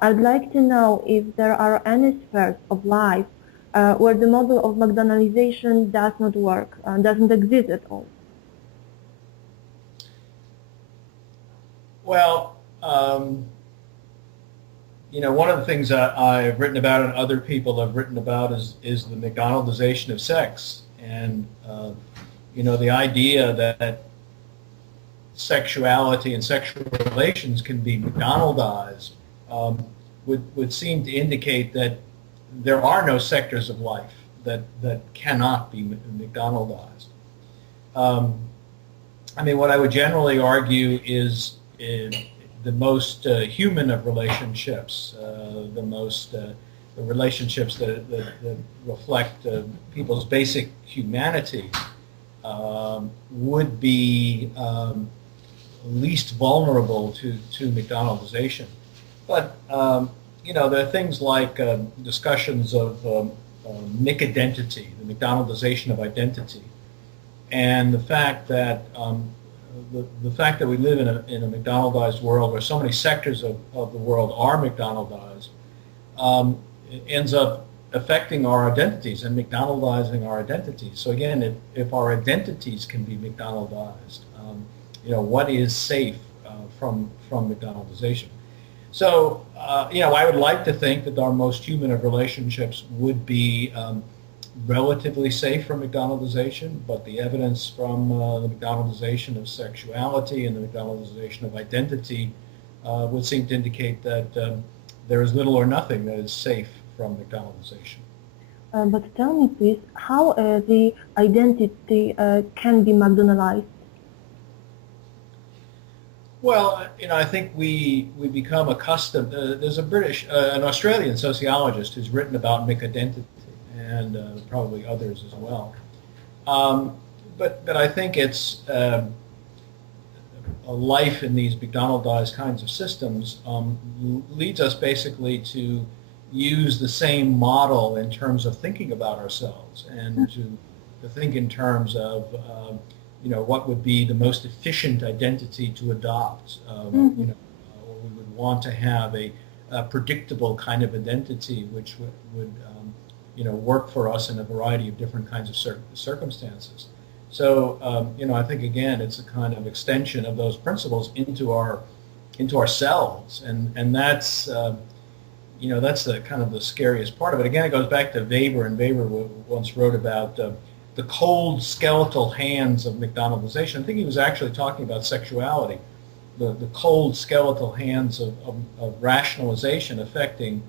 I'd like to know if there are any spheres of life where the model of Mcdonaldization does not work, doesn't exist at all. Well, one of the things that I've written about and other people have written about is the Mcdonaldization of sex. And, the idea that sexuality and sexual relations can be McDonaldized would seem to indicate that there are no sectors of life that cannot be McDonaldized. What I would generally argue is the most human of relationships, the relationships that reflect people's basic humanity would be least vulnerable to McDonaldization. But there are things like discussions of McIdentity, the McDonaldization of identity, and the fact that we live in a McDonaldized world where so many sectors of the world are McDonaldized ends up affecting our identities and McDonaldizing our identities. So again, if our identities can be McDonaldized, what is safe from McDonaldization? So, I would like to think that our most human of relationships would be relatively safe from McDonaldization, but the evidence from the McDonaldization of sexuality and the McDonaldization of identity would seem to indicate that there is little or nothing that is safe from McDonaldization. But tell me, please, how the identity can be McDonaldized? Well, I think we become accustomed. There's an Australian sociologist who's written about McIdentity, and probably others as well. But I think it's a life in these McDonaldized kinds of systems leads us basically to use the same model in terms of thinking about ourselves and to think in terms of what would be the most efficient identity to adopt. We would want to have a predictable kind of identity which would work for us in a variety of different kinds of circumstances. So, I think again, it's a kind of extension of those principles into ourselves, and that's that's the kind of the scariest part of it. Again, it goes back to Weber, and Weber once wrote about the cold skeletal hands of McDonaldization. I think he was actually talking about sexuality, the cold skeletal hands of rationalization affecting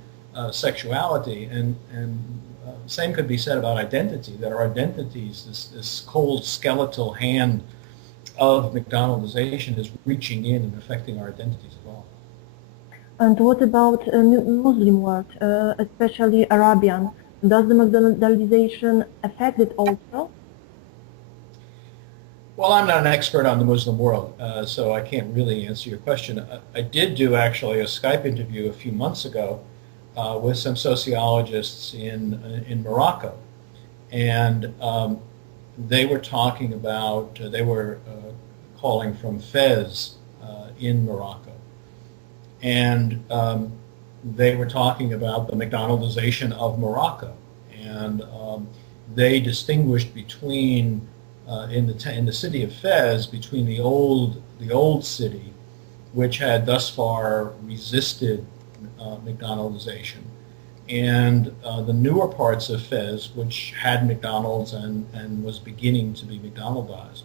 sexuality, and same could be said about identity, that our identities, this cold skeletal hand of McDonaldization is reaching in and affecting our identities as well. And what about Muslim world, especially Arabian? Does the Mcdonaldization affect it also? Well, I'm not an expert on the Muslim world, so I can't really answer your question. I did do actually a Skype interview a few months ago with some sociologists in Morocco, and they were talking about, they were calling from Fez in Morocco, and they were talking about the McDonaldization of Morocco, and they distinguished between in the city of Fez between the old city, which had thus far resisted McDonaldization, and the newer parts of Fez, which had McDonald's and was beginning to be McDonaldized.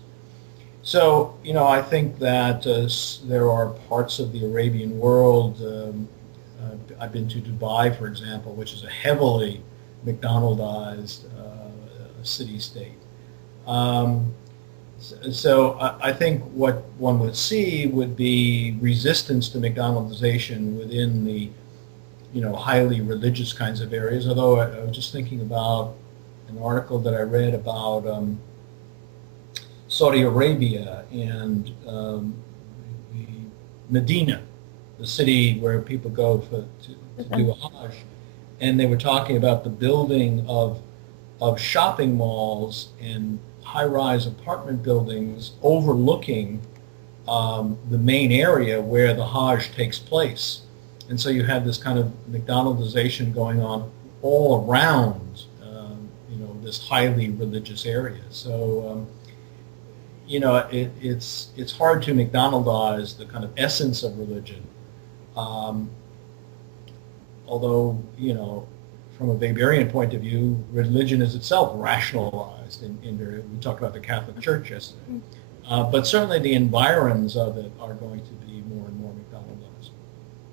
So, I think that there are parts of the Arabian world. I've been to Dubai, for example, which is a heavily McDonaldized city-state. So I think what one would see would be resistance to McDonaldization within the, highly religious kinds of areas. Although I was just thinking about an article that I read about Saudi Arabia and Medina, the city where people go to do a Hajj, and they were talking about the building of shopping malls and high-rise apartment buildings overlooking the main area where the Hajj takes place. And so you have this kind of Mcdonaldization going on all around, this highly religious area. So, it's hard to McDonaldize the kind of essence of religion. Although, from a Weberian point of view, religion is itself rationalized. We talked about the Catholic Church yesterday. But certainly the environs of it are going to be more and more McDonaldized.